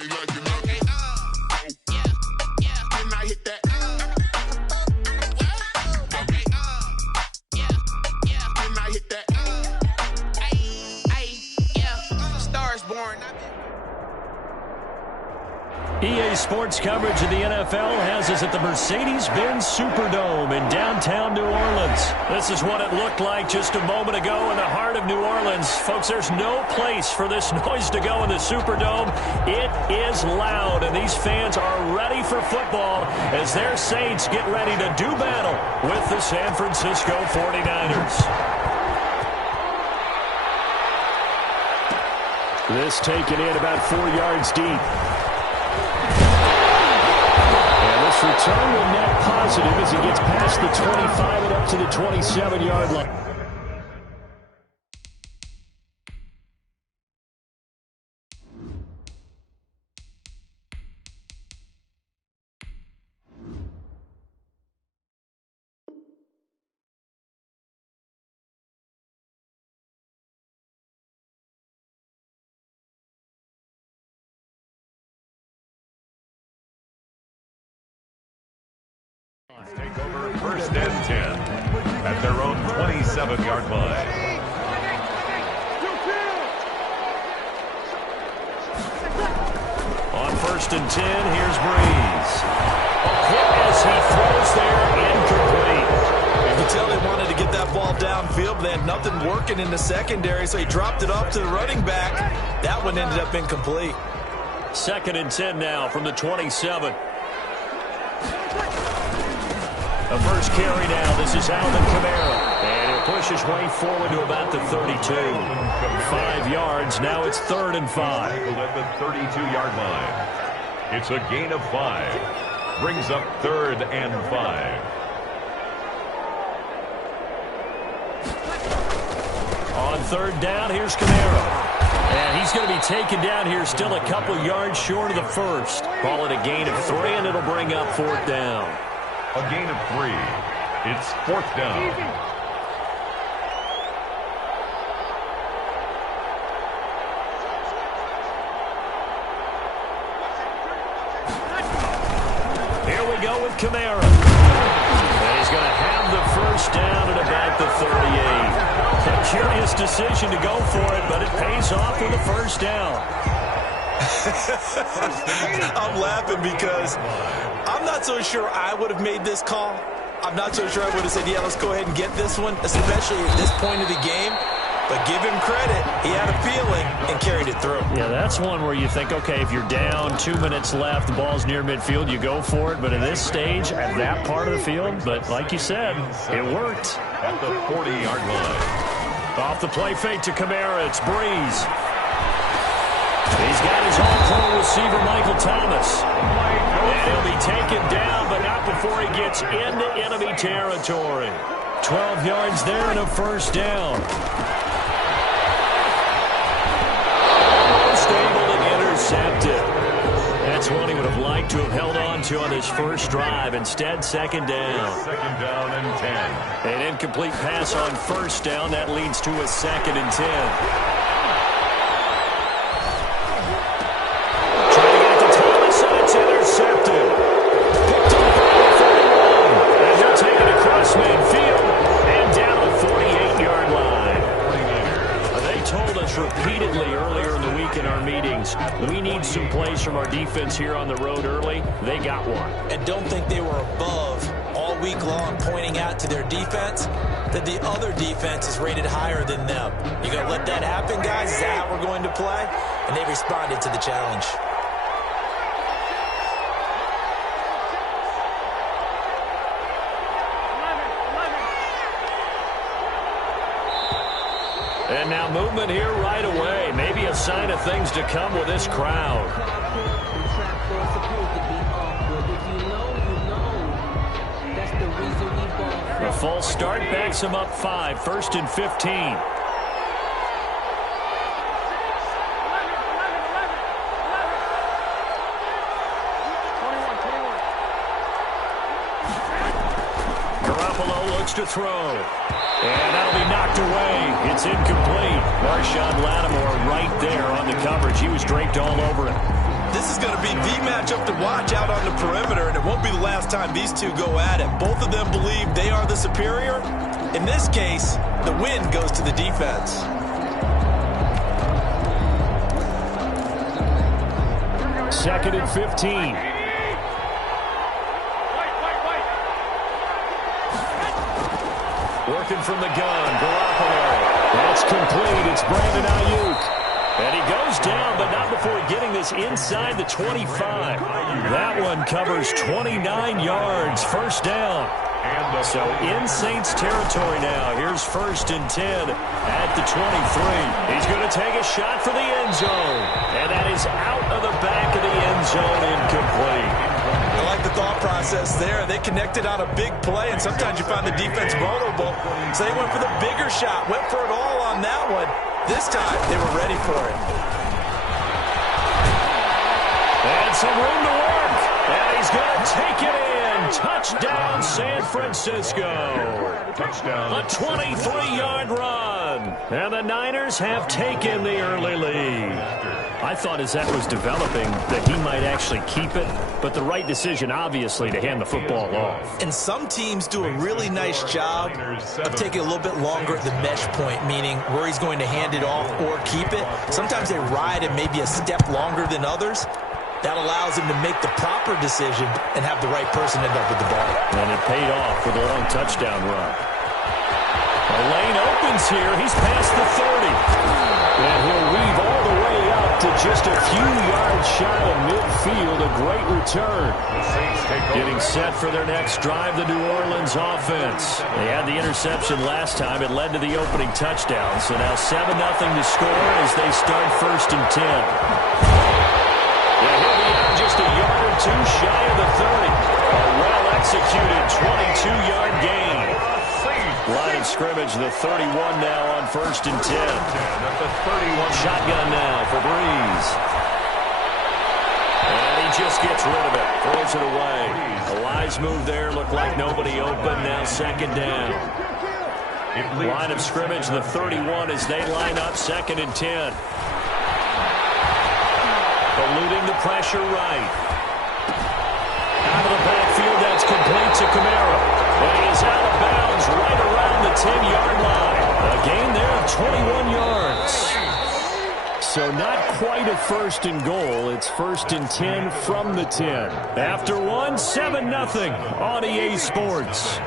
ain't liking nothing. Can I hit that? Can I hit that? Stars born. EA Sports coverage of the NFL has us at the Mercedes-Benz Superdome in downtown New Orleans. This is what it looked like just a moment ago in the heart of New Orleans. Folks, there's no place for this noise to go in the Superdome. It is loud, and these fans are ready for football as their Saints get ready to do battle with the San Francisco 49ers. This taken in about 4 yards deep. This return will net positive as he gets past the 25 and up to the 27-yard line. Take over first and 10 at their own 27-yard line. On first and 10, here's Breeze. A hit as he throws there, incomplete. You can tell they wanted to get that ball downfield, but they had nothing working in the secondary, so he dropped it off to the running back. That one ended up incomplete. Second and 10 now from the 27. The first carry now. This is Alvin Kamara. And he'll push his way forward to about the 32. 5 yards. Now it's 3rd and 5. At the 32-yard line. It's a gain of 5. Brings up 3rd and 5. On 3rd down, here's Kamara. And he's going to be taken down here still a couple yards short of the first. Call it a gain of 3, and it'll bring up 4th down. A gain of 3. It's 4th down. Here we go with Kamara. And he's going to have the first down at about the 38. A curious decision to go for it, but it pays off with a first down. I'm laughing because I'm not so sure I would have made this call. I'm not so sure I would have said, yeah, let's go ahead and get this one, especially at this point of the game. But give him credit. He had a feeling and carried it through. Yeah, that's one where you think, okay, if you're down, 2 minutes left, the ball's near midfield, you go for it. But at this stage, at that part of the field, but like you said, it worked. At the 40-yard line. Off the play fake to Kamara, it's Breeze. He's got his all-pro receiver, Michael Thomas. And he'll be taken down, but not before he gets into enemy territory. 12 yards there and a first down. Almost able to intercept it. That's one he would have liked to have held on to on his first drive. Instead, 2nd down. 2nd down and 10. An incomplete pass on first down. That leads to a 2nd and 10. Intercepted. Picked up by the 41. And he'll take it across midfield and down the 48-yard line. They told us repeatedly earlier in the week in our meetings, we need some plays from our defense here on the road early. They got one. And don't think they were above all week long pointing out to their defense that the other defense is rated higher than them. You going to let that happen, guys? Is that how we're going to play? And they responded to the challenge. And now movement here right away. Maybe a sign of things to come with this crowd. A false start backs him up 5. 1st and 15. Garoppolo looks to throw. And that'll be knocked away. It's incomplete. Marshawn Lattimore right there on the coverage. He was draped all over it. this is going to be the matchup to watch out on the perimeter, and it won't be the last time these two go at it. Both of them believe they are the superior. In this case, the win goes to the defense. Second and 15. Working from the gun, Garoppolo. That's complete. It's Brandon Ayuk. And he goes down, but not before getting this inside the 25. That one covers 29 yards. First down. So in Saints territory now. Here's 1st and 10 at the 23. He's going to take a shot for the end zone. And that is out of the back of the end zone, incomplete. I like the thought process there. They connected on a big play, and sometimes you find the defense vulnerable. So they went for the bigger shot, went for it all on that one. This time, they were ready for it. And some room to work. And he's going to take it in. Touchdown, San Francisco. Touchdown. A 23-yard run. And the Niners have taken the early lead. I thought as that was developing that he might actually keep it, but the right decision, obviously, to hand the football off. And some teams do a really nice job of taking a little bit longer at the mesh point, meaning where he's going to hand it off or keep it. Sometimes they ride it maybe a step longer than others. That allows him to make the proper decision and have the right person end up with the ball. And it paid off with a long touchdown run. A lane opens here. He's past the 30. And he'll weave all the way up to just a few yards shy of midfield. A great return. Getting set for their next drive, the New Orleans offense. They had the interception last time. It led to the opening touchdown. So now 7-0 to score as they start 1st and 10. Yeah, he'll be out just a yard or two shy of the 30. A well-executed 22-yard gain. Line of scrimmage, the 31 now on 1st and 10. At the 31. Shotgun now for Breeze. And he just gets rid of it. Throws it away. A wise move there. Looked like nobody open. Now 2nd down. Line of scrimmage, the 31 as they line up 2nd and 10. Eluding the pressure right. Out of the backfield, that's complete to Kamara. And he is out of bounds right around the 10-yard line. A gain there of 21 yards. So not quite a 1st and goal. It's 1st and 10 from the 10. After one, 7-0 on EA Sports.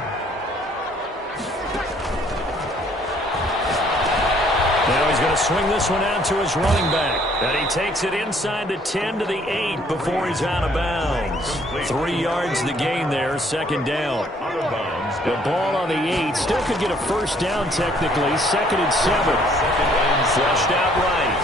Now he's going to swing this one out to his running back. And he takes it inside the 10 to the 8 before he's out of bounds. 3 yards the gain there, 2nd down. The ball on the 8 still could get a 1st down technically. 2nd and 7. Flushed out right.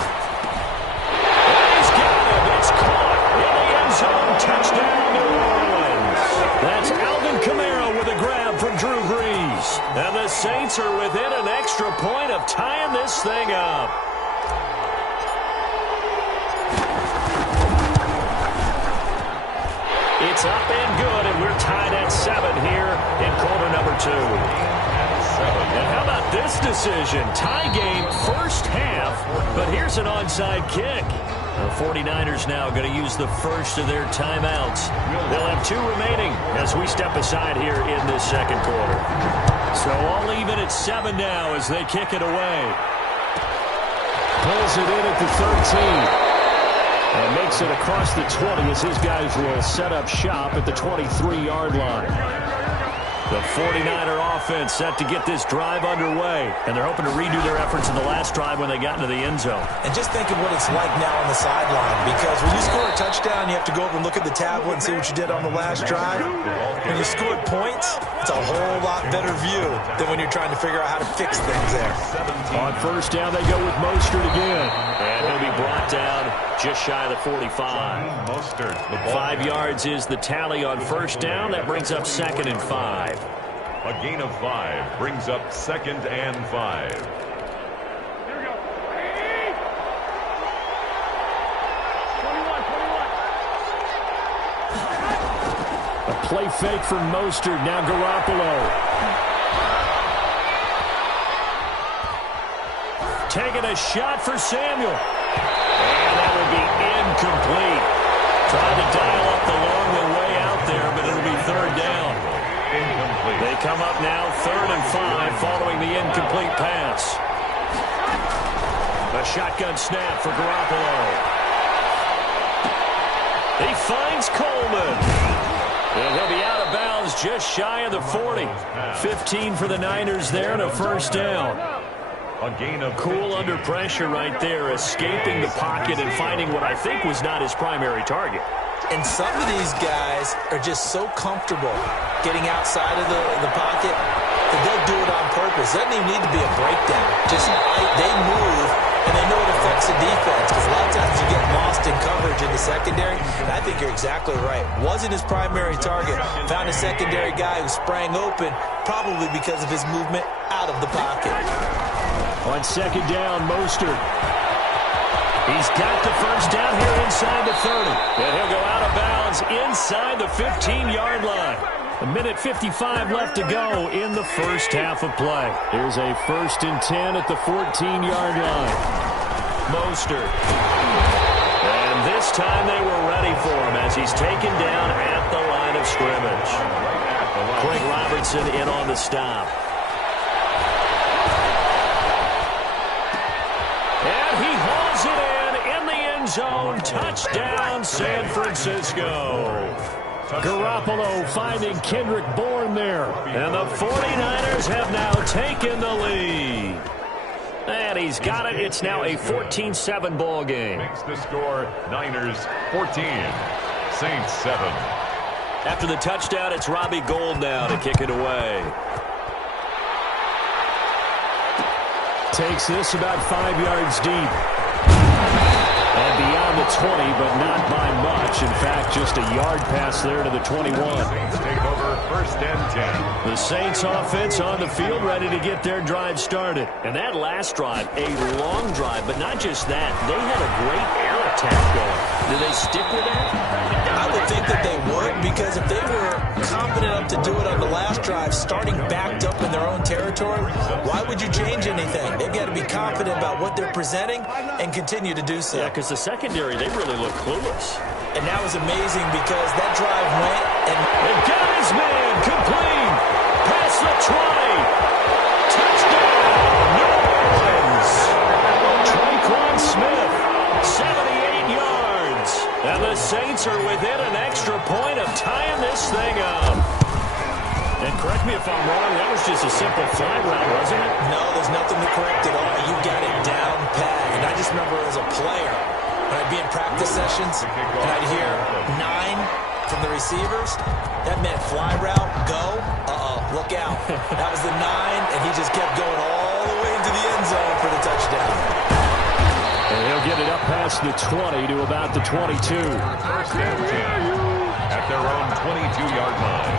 And he's got him. It's caught in the end zone. Touchdown, New Orleans. That's Alvin Kamara with a grab from Drew Brees. And the Saints are within an extra point of tying this thing up. It's up and good, and we're tied at 7 here in quarter number 2. And how about this decision? Tie game, 1st half, but here's an onside kick. The 49ers now going to use the first of their timeouts. They'll have 2 remaining as we step aside here in this 2nd quarter. So all even at 7 now as they kick it away. Pulls it in at the 13. And makes it across the 20 as his guys will set up shop at the 23-yard line. The 49er offense set to get this drive underway. And they're hoping to redo their efforts in the last drive when they got into the end zone. And just think of what it's like now on the sideline. Because when you score a touchdown, you have to go over and look at the tablet and see what you did on the last drive. When you scored points, it's a whole lot better view than when you're trying to figure out how to fix things there. On 1st down, they go with Mostert again. And he'll be brought down just shy of the 45. 5 yards is the tally on 1st down. That brings up 2nd and 5. A gain of 5 brings up 2nd and 5. A play fake from Mostert. Now Garoppolo. Taking a shot for Samuel. And that will be incomplete. come up now 3rd and 5 following the incomplete pass. A shotgun snap for Garoppolo. He finds Coleman. And he'll be out of bounds just shy of the 40. 15 for the Niners there and a first down. A gain of Cool under pressure right there, escaping the pocket and finding what I think was not his primary target. And some of these guys are just so comfortable getting outside of the pocket that they'll do it on purpose. It doesn't even need to be a breakdown. Just they move, and they know it affects the defense because a lot of times you get lost in coverage in the secondary. And I think you're exactly right. Wasn't his primary target. Found a secondary guy who sprang open, probably because of his movement out of the pocket. On 2nd down, Mostert. He's got the first down here inside the 30. And he'll go out of bounds inside the 15-yard line. 1:55 left to go in the first half of play. Here's a 1st and 10 at the 14-yard line. Mostert. And this time they were ready for him as he's taken down at the line of scrimmage. Craig Robertson in on the stop. And he hauls it in the end zone. Touchdown, San Francisco. Garoppolo finding Kendrick Bourne there. And the 49ers have now taken the lead. And he's got it. It's now a 14-7 ball game. makes the score Niners 14, Saints 7. After the touchdown, it's Robbie Gould now to kick it away. Takes this about 5 yards deep. And beyond the 20, but not by much. In fact, just a yard pass there to the 21. Saints take over 1st and 10. The Saints offense on the field ready to get their drive started. And that last drive, a long drive, but not just that. They had a great air attack going. Do they stick with that? I would think that they would, because if they were confident enough to do it on the last drive, starting backed up in their own territory, why would you change anything? They've got to be confident about what they're presenting and continue to do so. Yeah, because the secondary, they really look clueless. And that was amazing because that drive went and They got his man complete. Past the 20. Touchdown, New Orleans. Tre'Quan Smith, 78 yards. And the Saints are within an extra point of tying this thing up. And correct me if I'm wrong, that was just a simple flag route, wasn't it? no, there's nothing to correct at all. You got it down pat. And I just remember as a player, when I'd be in practice sessions and I'd hear 9 from the receivers, that meant fly route, go, look out. That was the 9, and he just kept going all the way into the end zone for the touchdown. And he'll get it up past the 20 to about the 22. 1st and 10 at their own 22-yard line.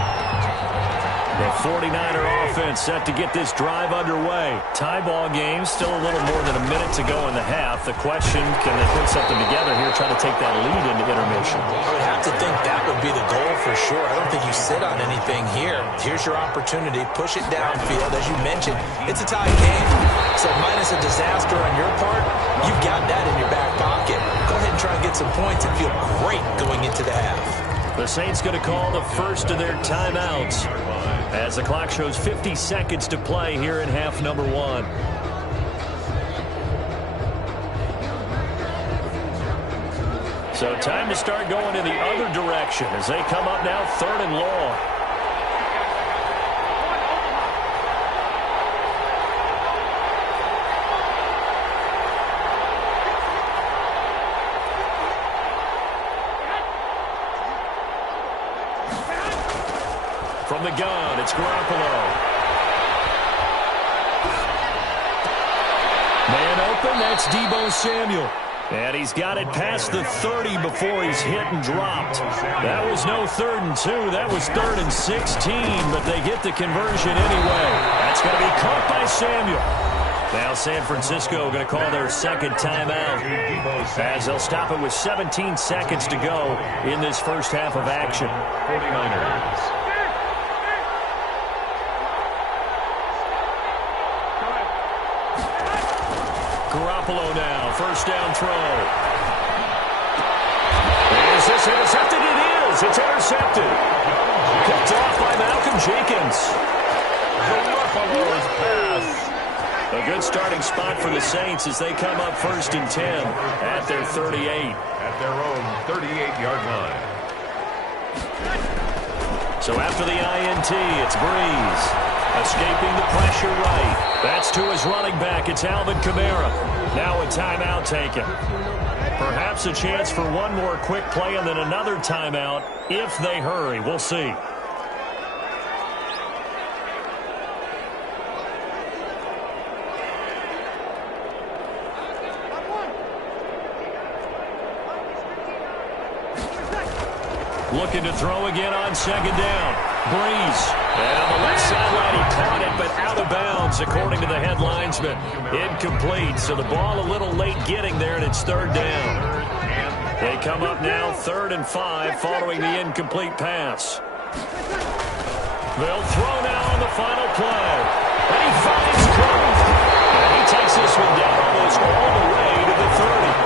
The 49er offense set to get this drive underway. Tie ball game, still a little more than a minute to go in the half. The question, can they put something together here, try to take that lead into intermission? I would have to think that would be the goal for sure. I don't think you sit on anything here. Here's your opportunity. Push it downfield. As you mentioned, it's a tie game. So minus a disaster on your part, you've got that in your back pocket. Go ahead and try and get some points and feel great going into the half. The Saints going to call the first of their timeouts as the clock shows 50 seconds to play here in half number 1. So time to start going in the other direction as they come up now 3rd and long. From the gun, it's Garoppolo. Man open, that's Deebo Samuel. And he's got it past the 30 before he's hit and dropped. That was no 3rd and 2. That was 3rd and 16, but they get the conversion anyway. That's going to be caught by Samuel. Now San Francisco going to call their second timeout as they'll stop it with 17 seconds to go in this first half of action. 49ers. Garoppolo now, first down throw. Is this intercepted? It is. It's intercepted. Picked off by Malcolm Jenkins. Garoppolo's pass. A good starting spot for the Saints as they come up 1st and 10 at their 38. At their own 38-yard line. So after the INT, it's Breeze. Escaping the pressure right. That's to his running back. It's Alvin Kamara. Now a timeout taken. Perhaps a chance for one more quick play and then another timeout if they hurry. We'll see. Looking to throw again on 2nd down. Breeze. And on the left sideline, he caught it, but out of bounds, according to the head linesman. Incomplete, so the ball a little late getting there, and it's 3rd down. They come up now 3rd and 5 following the incomplete pass. They'll throw now on the final play. And he finds Cruz. And he takes this one down almost all the way to the 30.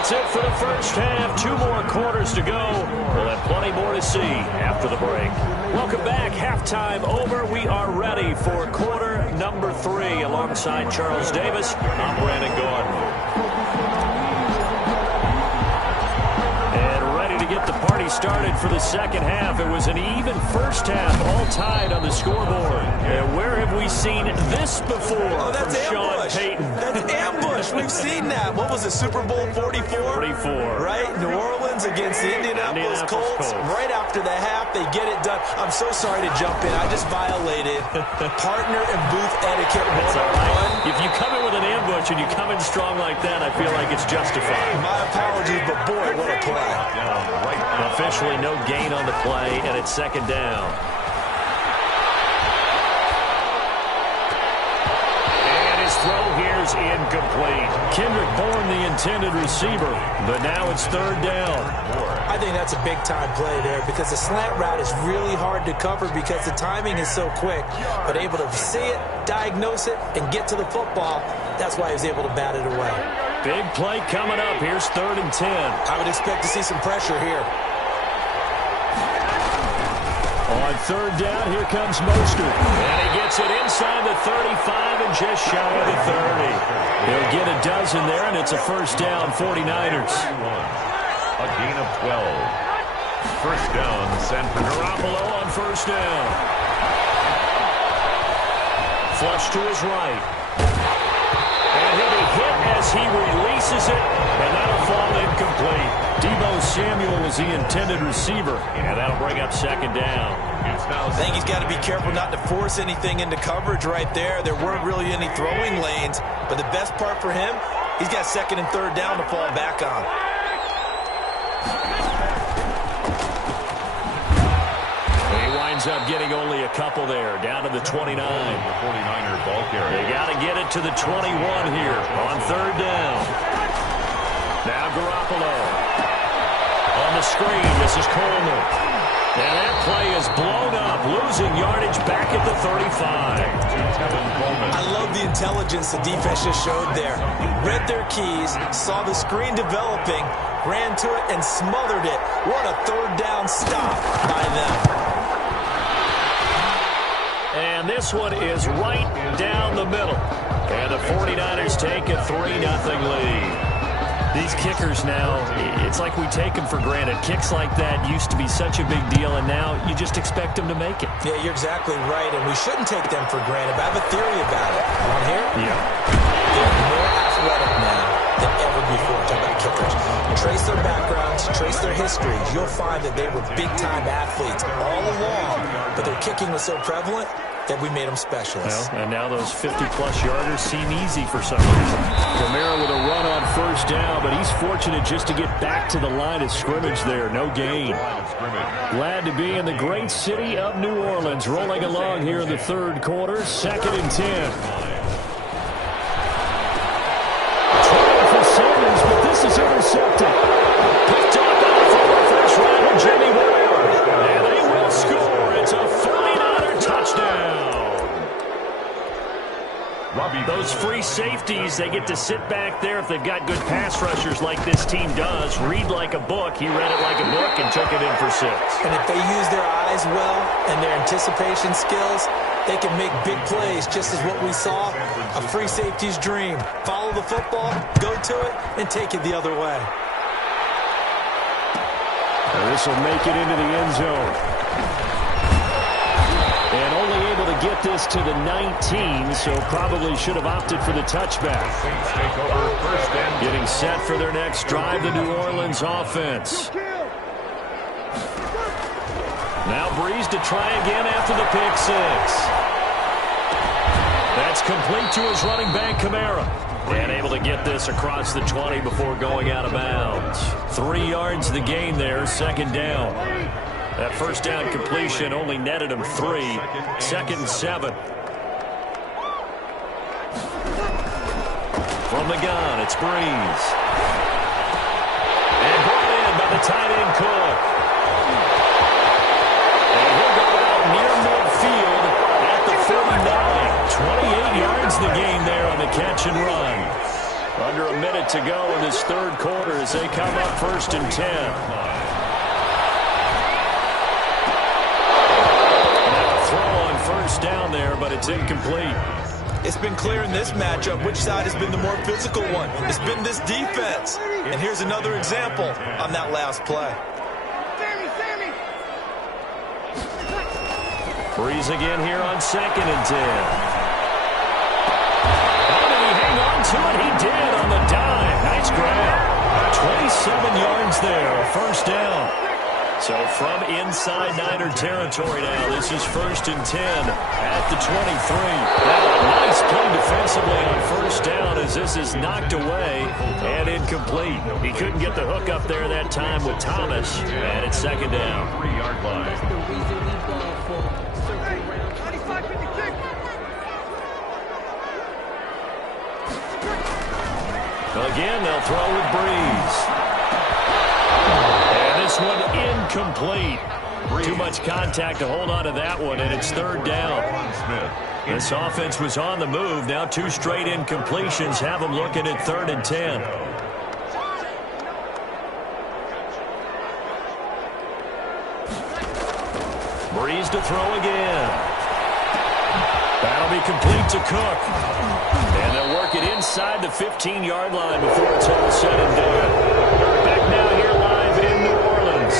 That's it for the first half. 2 more quarters to go. We'll have plenty more to see after the break. Welcome back. Halftime over. We are ready for quarter number 3 alongside Charles Davis. I'm Brandon Gordon. Get the party started for the second half. It was an even first half, all tied on the scoreboard. And where have we seen this before? Oh, that's from ambush. Sean Payton? That's ambush. We've seen that. What was it, Super Bowl 44? 44. Right? New Orleans against the Indianapolis Colts. Right after the half, they get it done. I'm so sorry to jump in. I just violated partner and booth etiquette 101. If you come in with an ambush and you come in strong like that, I feel like it's justified. My apologies, but boy, what a play. Officially no gain on the play, and it's 2nd down. And his throw here's incomplete. Kendrick Bourne, the intended receiver, but now it's 3rd down. I think that's a big-time play there because the slant route is really hard to cover because the timing is so quick. But able to see it, diagnose it, and get to the football, that's why he was able to bat it away. Big play coming up. Here's 3rd and 10. I would expect to see some pressure here. On 3rd down, here comes Mostert. And he gets it inside the 35 and just shy of the 30. He'll get a dozen there, and it's a 1st down, 49ers. A gain of 12. 1st down, San Francisco. Garoppolo on 1st down. Flush to his right. And he'll be hit as he releases it, and that'll fall incomplete. Deebo Samuel was the intended receiver, and that'll bring up 2nd down. I think he's got to be careful not to force anything into coverage right there. There weren't really any throwing lanes, but the best part for him, he's got 2nd and 3rd down to fall back on. Up getting only a couple there, down to the 29. The 49er ball carrier. They got to get it to the 21 here on 3rd down. Now Garoppolo on the screen. This is Coleman. And that play is blown up, losing yardage back at the 35. I love the intelligence the defense just showed there. Read their keys, saw the screen developing, ran to it, and smothered it. What a 3rd down stop by them. And this one is right down the middle. And the 49ers take a 3-0 lead. These kickers now, it's like we take them for granted. Kicks like that used to be such a big deal, and now you just expect them to make it. Yeah, you're exactly right, and we shouldn't take them for granted. But I have a theory about it. You want to hear it? Yeah. They're more athletic now than ever before. Talk about kickers. Trace their backgrounds, trace their histories. You'll find that they were big-time athletes all along, but their kicking was so prevalent that we made them specialists. Well, and now those 50-plus yarders seem easy for some reason. Kamara with a run on 1st down, but he's fortunate just to get back to the line of scrimmage there. No gain. Glad to be in the great city of New Orleans, rolling along here in the 3rd quarter. 2nd and 10. Trying for Sanders, but this is intercepted. Picked up by the former first rounder, Jimmy Ward. And they will score. It's a 49er touchdown. Those free safeties, they get to sit back there if they've got good pass rushers like this team does. Read like a book. He read it like a book and took it in for 6. And if they use their eyes well and their anticipation skills, they can make big plays, just as what we saw, a free safety's dream. Follow the football, go to it, and take it the other way. This will make it into the end zone. And only able to get this to the 19, so probably should have opted for the touchback. Getting set for their next drive, the New Orleans offense. Now Breeze to try again after the pick 6. That's complete to his running back, Kamara. And able to get this across the 20 before going out of bounds. 3 yards the gain there, second down. That first down completion only netted him 3. Second and 7. From the gun, it's Breeze. And brought in by the tight end Cook. And he'll go out near midfield at the 39. 28 yards the gain there on the catch and run. Under a minute to go in this third quarter as they come up first and 10. First down there, but it's incomplete. It's been clear in this matchup which side has been the more physical one. It's been this defense. And here's another example on that last play. Breeze again here on second and 10. How did he hang on to it? He did on the dime. Nice grab. 27 yards there, first down. So from inside Niner territory now, this is first and 10 at the 23. Nice play defensively on first down as this is knocked away and incomplete. He couldn't get the hook up there that time with Thomas, and it's second down. 3-yard line. Again, they'll throw with Breeze. This one incomplete. Too much contact to hold on to that one, and it's third down. This offense was on the move. Now 2 straight incompletions have them looking at third and 10. Breeze to throw again. That'll be complete to Cook. And they'll work it inside the 15-yard line before it's all said and done. Back now here live in New Orleans.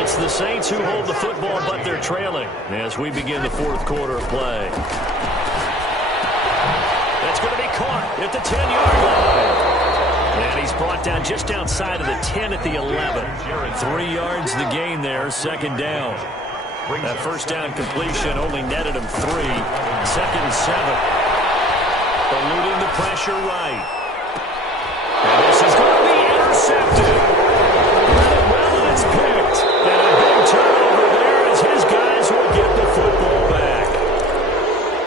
It's the Saints who hold the football, but they're trailing as we begin the fourth quarter of play. That's going to be caught at the 10-yard line. And he's brought down just outside of the 10 at the 11. 3 yards the gain there, second down. That first down completion only netted him 3. Second and 7. Eluding the pressure right. And this is going to be intercepted. Well, it's picked. And a big turnover there as his guys will get the football back.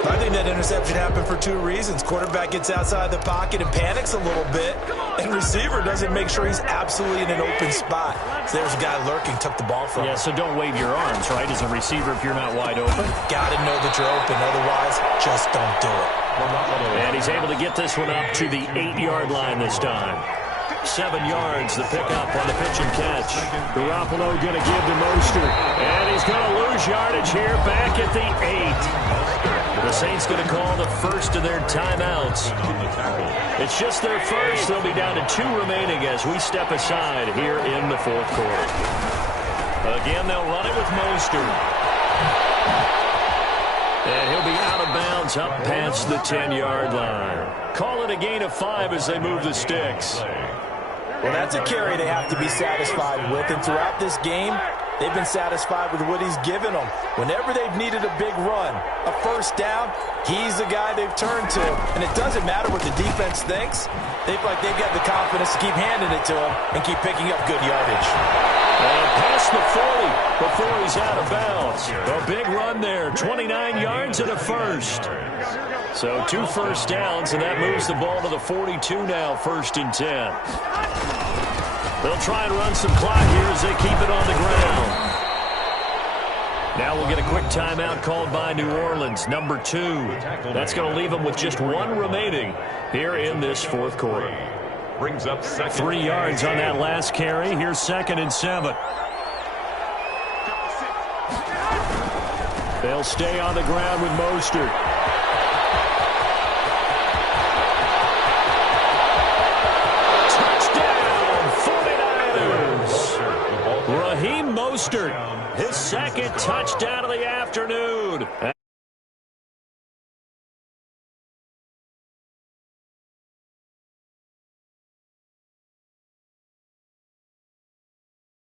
I think that interception happened for 2 reasons. Quarterback gets outside the pocket and panics a little bit, and receiver doesn't make sure he's absolutely in an open spot. So there's a guy lurking, took the ball from him. Yeah, so don't wave your arms, right, as a receiver if you're not wide open. Got to know that you're open. Otherwise, just don't do it. And he's able to get this one up to the 8-yard line this time. 7 yards, the pickup on the pitch and catch. Garoppolo going to give to Mostert. And he's going to lose yardage here back at the 8. The Saints going to call the first of their timeouts. It's just their first. They'll be down to 2 remaining as we step aside here in the fourth quarter. Again, they'll run it with Mostert. And he'll be out of bounds up past the 10-yard line. Call it a gain of 5 as they move the sticks. Well, that's a carry they have to be satisfied with. And throughout this game, they've been satisfied with what he's given them. Whenever they've needed a big run, a first down, he's the guy they've turned to. And it doesn't matter what the defense thinks. They've got the confidence to keep handing it to him and keep picking up good yardage. And past the 40 before he's out of bounds. A big run there, 29 yards and a first. So 2 first downs, and that moves the ball to the 42 now, first and 10. They'll try and run some clock here as they keep it on the ground. Now we'll get a quick timeout called by New Orleans, number 2. That's going to leave them with just 1 remaining here in this fourth quarter. Brings up second. 3 yards on that last carry. Here's 2nd and 7. They'll stay on the ground with Mostert. Touchdown, 49ers. Raheem Mostert, his 2nd touchdown of the afternoon.